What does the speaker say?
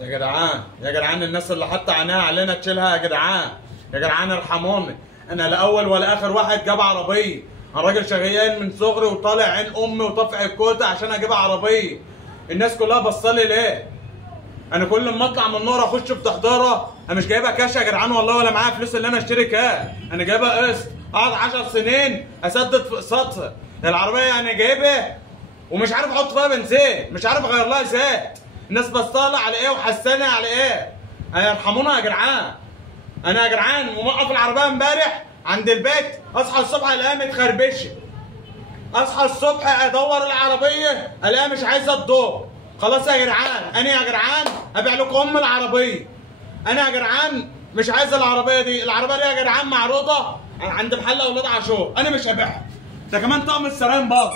يا جدعان يا جدعان، الناس اللي حاطه عينيها علينا تشيلها يا جدعان. يا جدعان ارحموني، انا لا اول ولا اخر واحد جاب عربيه. انا راجل شغال من صغري وطالع عين امي وطافع الكوته عشان اجيب عربيه. الناس كلها بصالي ليه؟ انا كل ما اطلع من النور اخش في تحضيره. انا مش جايبها كاش يا جدعان والله، ولا معايا فلوس اللي انا اشتري كاش. انا جايبها قسط، اقعد 10 سنين اسدد في قسطها. العربيه انا جايبها ومش عارف احط فيها بنزين، مش عارف اغير لها زيت. الناس بصالة على ايه وحسانه على ايه؟ ارحمونا يا جدعان. انا يا جدعان موقف العربيه امبارح عند البيت، اصحى الصبح الاقيها متخربشه. اصحى الصبح ادور العربيه الاقيها مش عايزه تدور. خلاص يا جدعان، انا يا جدعان ابيع لكم العربيه. انا يا جدعان مش عايز العربيه دي. العربيه دي يا جدعان معروضه عند محل اولاد عاشور، انا مش هبيعها. ده كمان طقم السرايم باظ.